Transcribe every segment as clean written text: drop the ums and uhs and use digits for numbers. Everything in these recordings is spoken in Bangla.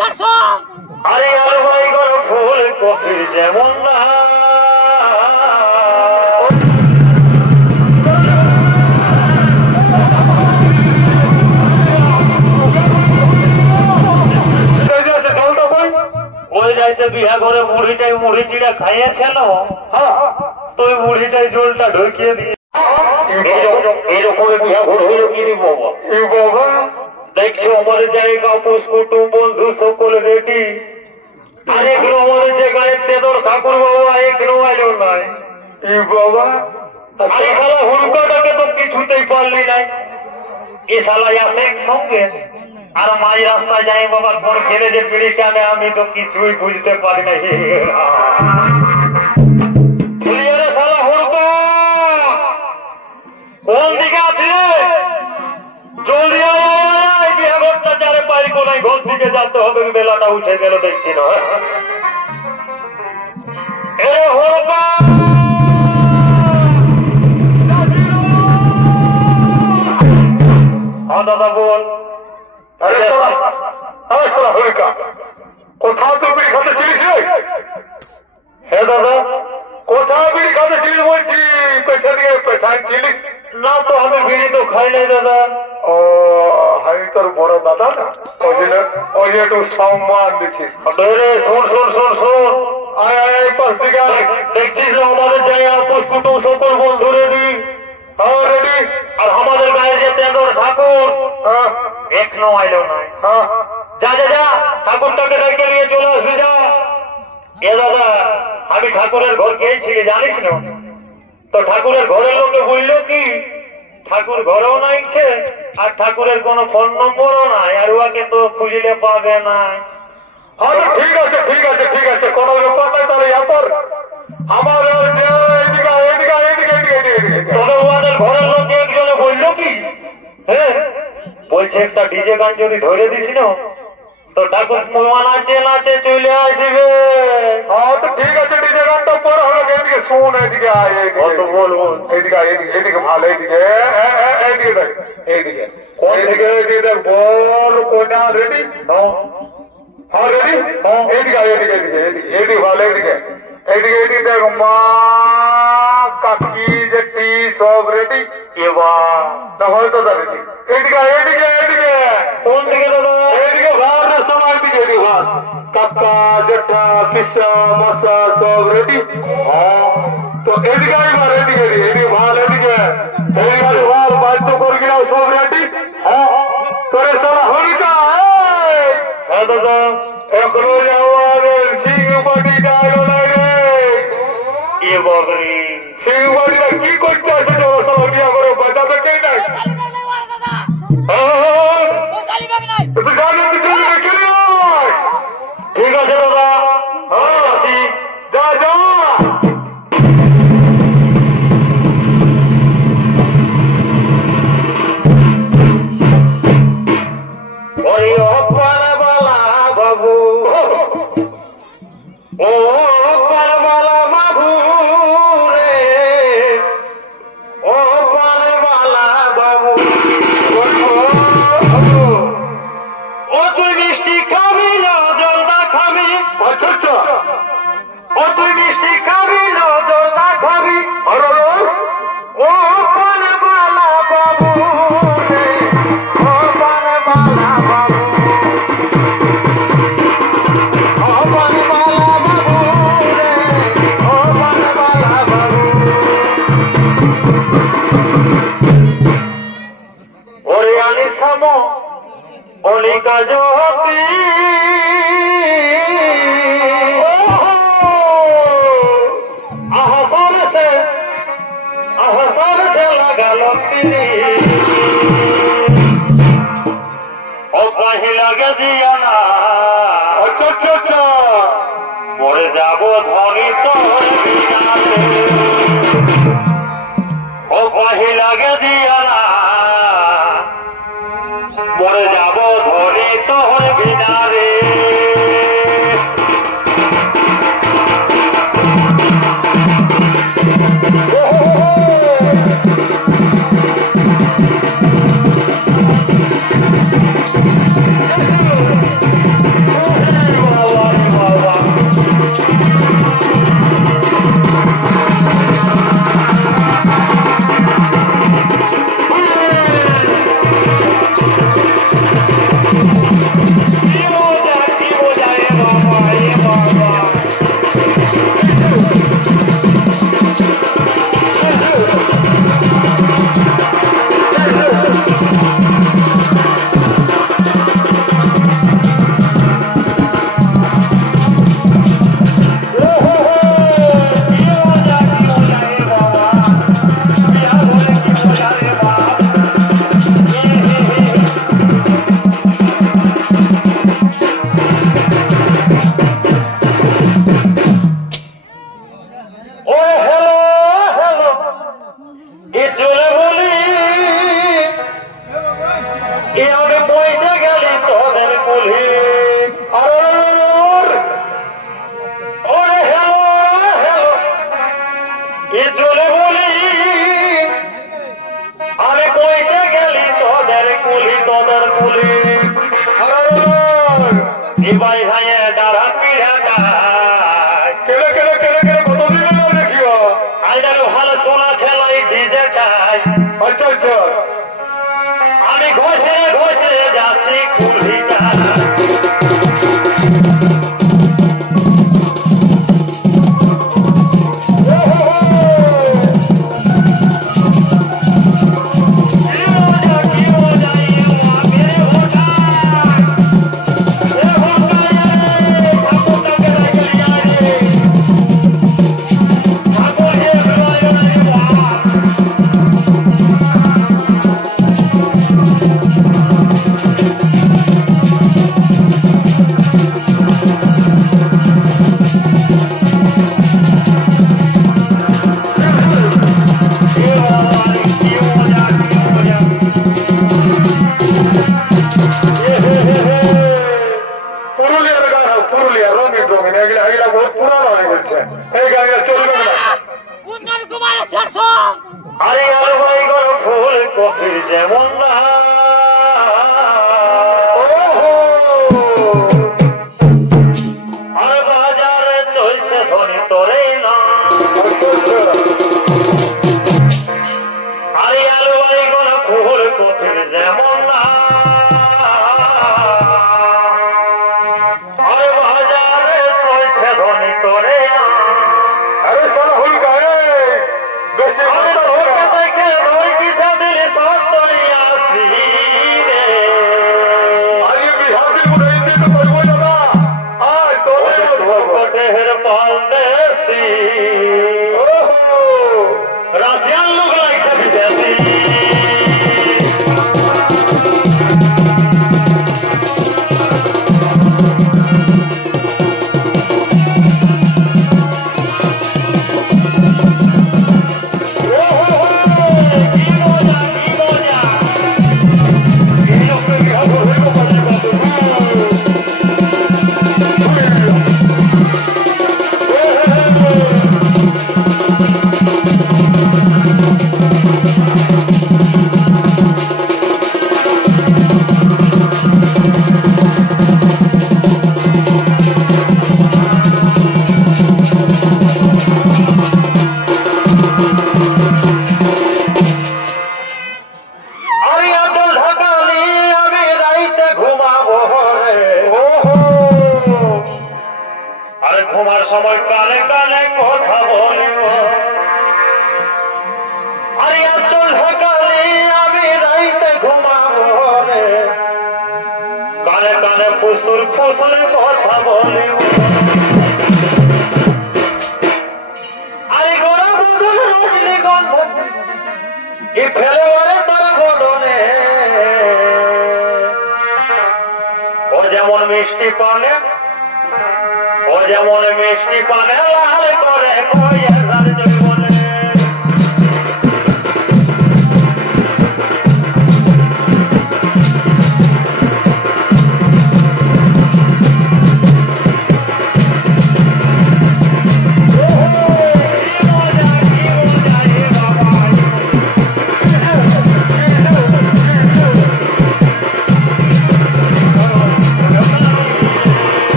আরে আরে ভাই গো ফুল কফি যেমন না ওই যাইতে বিহা করে মুড়িটাই মুড়ি চিড়া খাইয়েছিল তুই মুড়িটাই জলটা ঢুকিয়ে দিয়ে এরকম বিহা ঘর হইল কি রে বাবা বাবা দেখছো আমার জায়গা পুষ্কুটুম বন্ধু সকল রেডি আরেকগুলো আমার জায়গায় তেদর ঠাকুর বাবা একটু আইল নাই বাবা আরে শালা হুড়কাটাকে তো কিছুতেই পারলি নাই এ শালা আসে একসঙ্গে আর মাঝ রাস্তায় যাই বাবা কোন খেলে যে পিড়ি কানে আমি তো কিছুই বুঝতে পারি না শালা হুড়কা কোন দিকে আছে জলদি অত্যাচারে পারি কোনায় ঘর দিকে যেতে হবে বেলাটা উঠে গেল দেখছি না দাদা বল কোথাও তো বিড়ি খাতে ছিলিস রে হ্যাঁ দাদা কোথাও বিড়ি খাতে ছিলিস বলছি পেছন দিয়ে পেছান ছিলিস না তো আমি বিড়ি তো খাই নাই দাদা ও আমি তোর বড় দাদা না ওই যে একটু সম্মান দিচ্ছিস শোন শোন শোন শোন আয় আয় পাঁচ দিকে দেখছিস না আমাদের জায়গা পুষ্কুটুম সকল বন্ধু রেডি রেডি আর আমাদের গায়ে যে তেঁদর ঠাকুর এখনো আইলো নাই যা যা যা ঠাকুরটাকে ডেকে নিয়ে চলে আসবি যা এ দাদা আমি ঠাকুরের ঘর গিয়েছিলি জানিস না তো ঠাকুরের ঘরের লোকে বললো কি ঠাকুর ঘরেও নাই খে আর ঠাকুরের কোনো ফোন নম্বরও নাই আর উহাকে তো খুঁজলে পাবে না ঠিক আছে ঠিক আছে ঠিক আছে কোনো ব্যাপার নাই তাহলে এরপর আমার তবে উহাদের ঘরের লোকে একজনে বললো কি হ্যাঁ বলছে একটা ডিজে গান যদি ধরে দিস না তো ঠাকুর নাচে নাচে চলে আসবে তো ঠিক আছে ডিজে গানটা পরে হলো এদিকে শোন এদিকে আয় কত বলবো এদিকে এদিকে এদিকে ভালো এদিকে এইদিকে দেখ এইদিকে কোন দিকে এদিকে দেখ বল কোনটা রেডি হ্যাঁ রেডি এদিকে এদিকে এদিকে এদিকে এদিকে ভালো এদিকে এদিকে এদিকে দেখ মা কাকি জেঠি সব রেডি এবার তাহলে তো দাঁড়িয়ে এদিকে এদিকে এদিকে কোন দিকে দাদা এদিকে ভার সবাই দিকে এদিকে ভার কাকা জেঠা পিসা মশা সব রেডি হ্যাঁ তো এদিকে এবার এদিকে এদিকে ভার এদিকে এইবারে ভার বাধ্য করে গেলাম সব রেডি হ্যাঁ তোরে সারা হরিকা হ্যাঁ দাদা এখনো যাওয়ার সিংহবাড়ি ডালো নাই রে এ বাবরি সিংহবাড়িরা কি করতে আসে তোরা সব বিয়া করে বাজাবে কে নাই ঠিক আছে দাদা যা যা ওই অপারবালা বাবু ও পারবালা বাবু রে ও পারবালা বাবু ও তুই মিষ্টি খাবি না জলদা খাবি আচ্ছা ও তুই মিষ্টি খাবি না জলদা খাবি ও পারবালা বাবু রে ও পারবালা বাবু ও পারবালা বাবু রে ও পারবালা বাবু ওরে আনি সামো অলিকা জ্যোতি আহসান সে লাগাল ও কাহি লাগে দিয়া না আচ্ছা মরে যাব ধনী তোর বিনাতে ও কাহি লাগে দিয়া না মরে যাব ধনী তোর বিনারে Oh ভাই ভাইয়ে ডারা পিড়াটা কেলে কেলে কেলে কেলে কতদিন না দেখিও আইডারও ভালো শোনা ছেলাই ডিজেটাই আচ্ছা আচ্ছা আমি ঘষে ঘষে যাচ্ছি কুলিটা আরে আর ভাই গর ফুল কফির যেমন না আর বাজারে চলছে ধনী তোরে না আরে আর ভাই গর ফুল কফির যেমন না আর বাজারে চলছে ধনী তোরে না আরে সারা হল গায়ে বেশি রাশিয়ান লোক লাগছে বিদেশি ঘুমার সময় কানে কানে কথা বলিব আরে চল ঢাকালে আমি রাইতে ঘুমাবো রে কানে কানে ফুসুল ফুসুল কথা বলিব আরে গরম বদল রজনীগন্ধ কি ফেলে ওরে তার বদনে ও যেমন মিষ্টি পানে ও যেমন মিষ্টি পানে লাল করে কয়ের জীবনে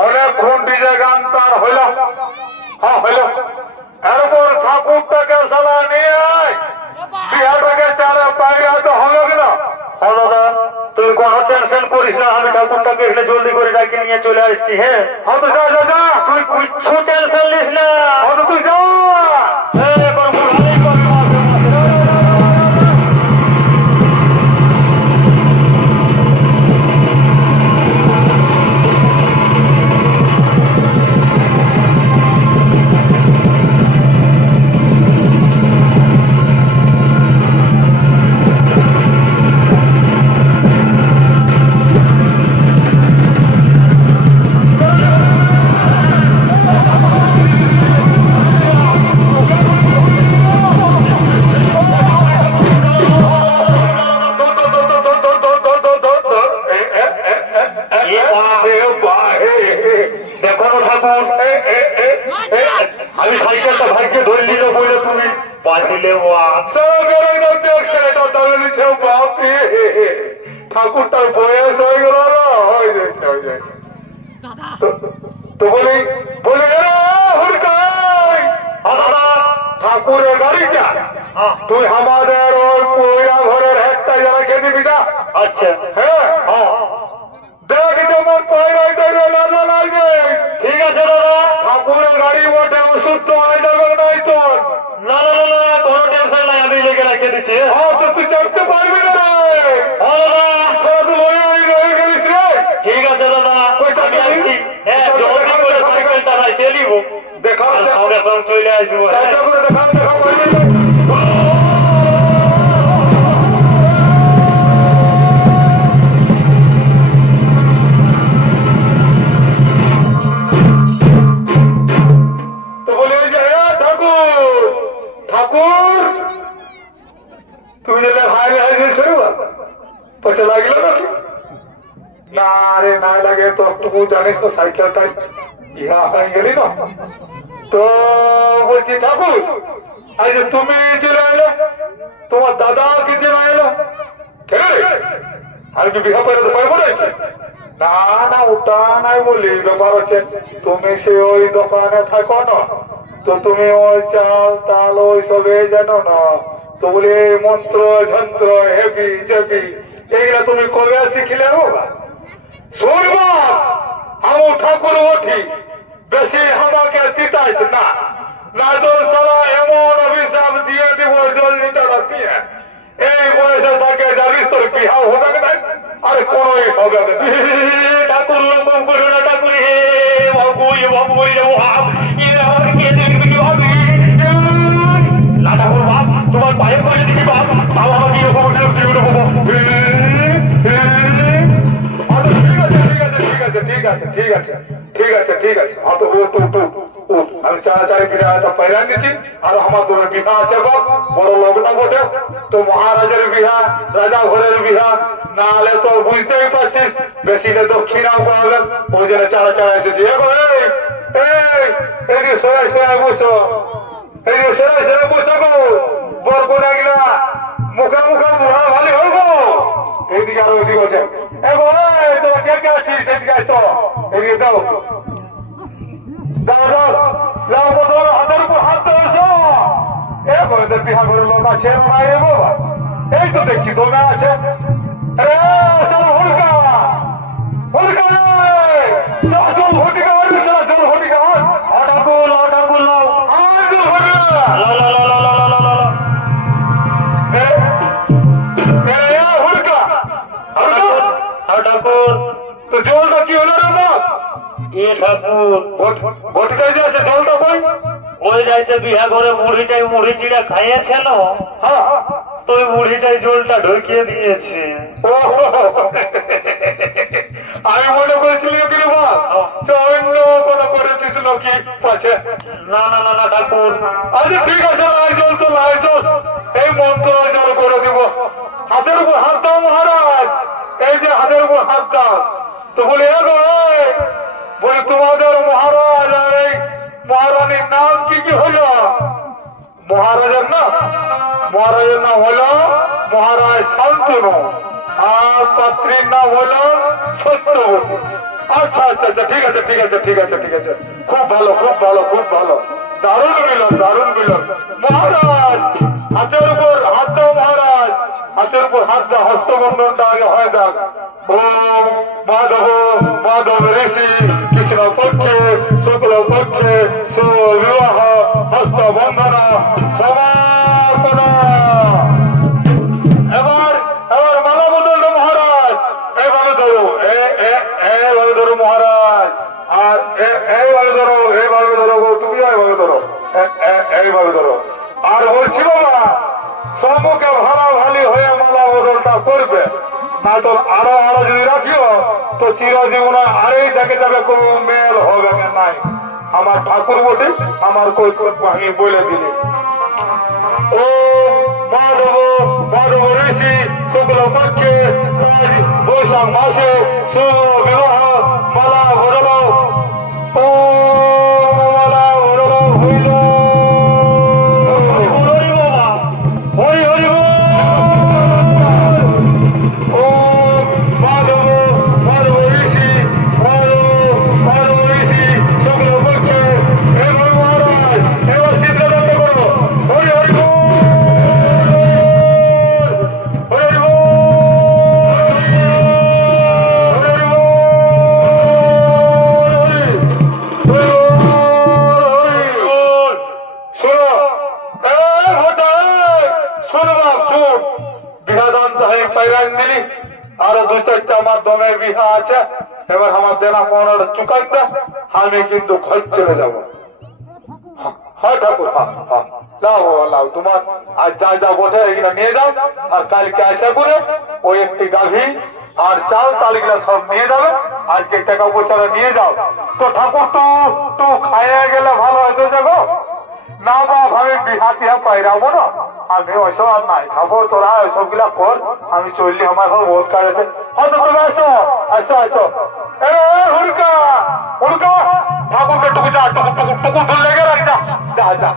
অনেকক্ষণ ডিজে গান তার হইল হ্যাঁ হইল এরপর ঠাকুরটাকে সালা নিয়ে বিহারটাকে চালে বাইরে তো হবে কিনা দাদা তুই কোনো টেনশন করিস না আমি ঠাকুরটাকে এখানে জলদি করে ডাকে নিয়ে চলে আসছি হ্যাঁ হ্যাঁ তো যা যা যা তুই কিচ্ছু টেনশন নিস না হ্যাঁ তো তুই যাও দেখো না ঠাকুর, আমি সাইকেলটা ভাগ্যে ধরে নিল বলে তুমি বাঁচিলে ঠাকুরটার বয়স হয়ে গেল না, তো বলি বলি ঠাকুরের গাড়িটা তুই আমাদের ওই পয়লা ঘরের একটা জায়গায় দিবি না। আচ্ছা হ্যাঁ দেখ যেমন পয়লায় দেবে লাগবে লাগবে। ঠিক আছে দাদা, ঠাকুরের গাড়ি ওঠে ওষুধ তো হয়ে যাবে নাই তোর। না না না না কোনো টেনশন নাই, আমি লেগে রেখে দিচ্ছি। হ্যাঁ তো তুই চড়তে পারবি না রে। ঠিক আছে দাদা, আমি আসছি। হ্যাঁ জলদি করে সাইকেলটা রাইতে নিব, দেখা সঙ্গে সঙ্গে চলে আসবো। তো বলি যে ঠাকুর ঠাকুর তুমি যেটা ভাই ভাই পয়সা লাগলো নাকি? না রে না লাগে তো, তুই জানিস তো সাইকেলটাই ইহা হয়ে গেলি না। তো বলছি ঠাকুর আজ তুমি চলে এলো, তোমার দাদা কি চলে এলো, আমি কি বিহা করে পারবো না? না না ওটা নাই বলি, ব্যাপার হচ্ছে তুমি সে ওই দোকানে থাকো না, তো তুমি ওই চাল তাল ওই সবে জানো না, তো বলি মন্ত্র যন্ত্র হেবি জেবি এইগুলা তুমি কবে শিখিলে বাবা? শুনবা আমি ঠাকুর ওঠি বেশি আমাকে দিতাইস না, না তো সারা এমন অভিশাপ দিয়ে দিব জলদিটা রাখিয়ে এই বয়সে তাকে জানিস তোর বিহা হবে না। আরে কোন হবে না ঠাকুর লকম করো না ঠাকুর, হে বাবু এ বাবু করে যাবো ভাব, এ আমার কে দেখবে কি ভাবি না ঠাকুর বাপ, তোমার পায়ে করে দিবি বাপ, বাবা আমাকে এরকম ঠিক আছে ঠিক আছে ঠিক আছে ঠিক আছে। আমি চারি বিঘা পয়লা দিচ্ছি, আর আমার তোর বিঘা আছে বড় লগ্ন বটে, তো মহারাজের বিঘা রাজা ঘরের বিঘা, না হলে তো বুঝতেই পারছিস বেশি দক্ষিণা পাবেন, ওই জন্য চারা চারা এসেছি। এই যে সরাই সরাই বসো, এই যে সরাই সরাই বসো গো, বর কোনা গিলা মুখে মুখে মুহা ভালো হইব, এইদিকে আর ওইদিকে আছে তোমার কে কে আছিস সেদিকে আসো, এদিকে দাও দাও দাও দাও তোমার হাতের উপর হাত দিয়েছো। এদের বিহা করে লোক আছে বাবা, এই তো দেখছি তোমরা আছে। আরে সব হুলকা হুলকা জল ভটিকা জল ভটিকা ঠাকুর ঠাকুর ঠাকুর তো জলটা কি হলো রে বাপ? এ ঠাকুর ভটিকায় যে আছে জলটা কই? ওই রাইতে বিহা করে মুড়িটাই মুড়ি চিড়া খাইয়েছে না, হ্যাঁ তো ওই মুড়িটাই জলটা ঢুকিয়ে দিয়েছে। আমি মনে করেছিলাম কি বাপ অন্য কোনো করেছিস নাকি পাচ্ছে। না না না না ঠাকুর, আচ্ছা ঠিক আছে লাই জল তো লাই জল, এই মন্ত্র জল করে দিব। হাতের উপর হাত দাও মহারাজ, এই যে হাতের উপর হাত দাও। তো বলি বলি তোমাদের মহারাজ আর এই মহারানীর নাম কি কি হলো? মহারাজের নাম হলো মহারাজ শান্তনু, আর পাত্রীর নাম হলো সত্যবতী। আচ্ছা আচ্ছা আচ্ছা ঠিক আছে ঠিক আছে ঠিক আছে ঠিক আছে, খুব ভালো খুব ভালো খুব ভালো, দারুণ মিলন দারুণ মিলন। মহারাজ হাতের উপর হাত দাও, মহারাজ হাতের উপর হাত দাও, হস্তবন্ধনটা আগে হয়ে যাক। ওম মাধব মাধব ঋষি কৃষ্ণ পক্ষে শুক্ল পক্ষে সুবিবাহ হস্তবন্ধন সমাপন। এবার এবার মালা বদল মহারাজ, এইভাবে ধরো এইভাবে ধরো মহারাজ, আর এইভাবে ধরো গো, তুমি এইভাবে ধরো এইভাবে ধরো। আর বলছি বাবা সম্মুখে ভালো ভালি হয়ে মালা বদলটা করবে, না তো আরো আরো যদি রাখিও তো চিরজীবনে আরেই দেখে যাবে, কোনো মেল হবে না। নাই আমার ঠাকুর বটে, আমার কই আমি বলে দিলি। ও মাধব মাধব ঋষি শুক্ল পক্ষে বৈশাখ মাসে শুভ বিবাহ মালা বদল। ও দমে বিহা আছে, এবার আমার দেনা পাওনাটা চুকাইতে আমি কিন্তু ঘর চলে যাবো। হ্যাঁ ঠাকুর, হ্যাঁ লাও লাও, তোমার আজ যা যা বটে এগুলা নিয়ে যাও, আর কালকে আসা করে ওই একটি গাভী আর চাল তালিগুলা সব নিয়ে যাবে, আজকে টাকা পয়সাটা নিয়ে যাও। তো ঠাকুর তো খাইয়ে গেলে ভালো হয়তো যাবো না বাপ, আমি বিহা টিহা পাইরাবো না, আমি ওইসব আর নাই খাবো, তোরা ওইসব গুলা কর, আমি চললি আমার ঘর বহুত কাজ আছে। হয়তো তুমি আসো আসো আসো, হুড়কা হুড়কা, ঠাকুরকে টুকু যা, টুকু টুকু টুকু ধরে লেগে রাখ, যা যা যা,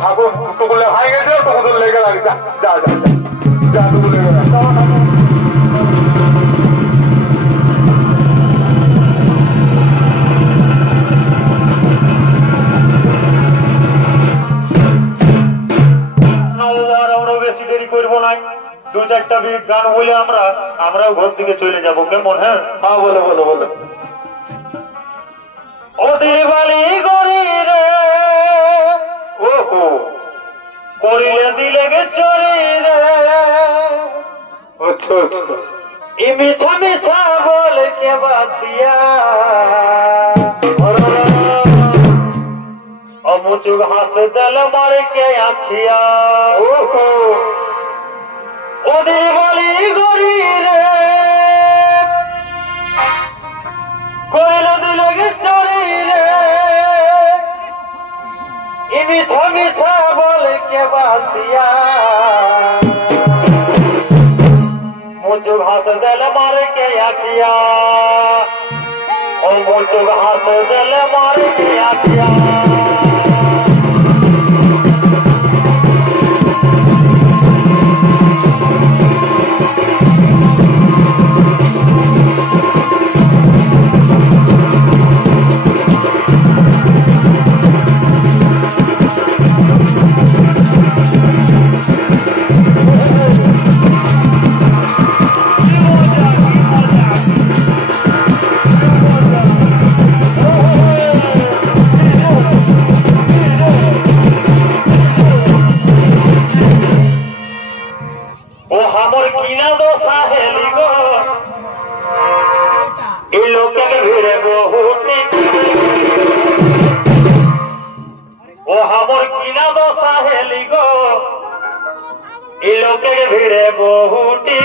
ঠাকুর টুকু লেগে গেছে, টুকু ধরে লেগে রাখ, যা যা যা যা, টুকু লেগে রাখ। বেশি দেরি করবো নাই, দু চারটা গান বলে আমরাও ঘর থেকে চলে যাবো, কেমন? হ্যাঁ হ্যাঁ বলো বলো বলো। অতির বালি গরি রে, ওহো, করিলে দিলে গে চরি রে, আচ্ছা আচ্ছা, ই মিছা মিছা বল কে বাতিয়া, অমুচুক হাস দিল মার কে আখিয়া। ওহো, ওদির বালি গরি রে, করিলে দিলে গে চরি রে, ই মিছা মিছা বল কে বাতিয়া, মুচুক হাস দিল মার কে আখিয়া, ও মুচুক হাস দিল মার কে আখিয়া। ভিড়ে বহুটি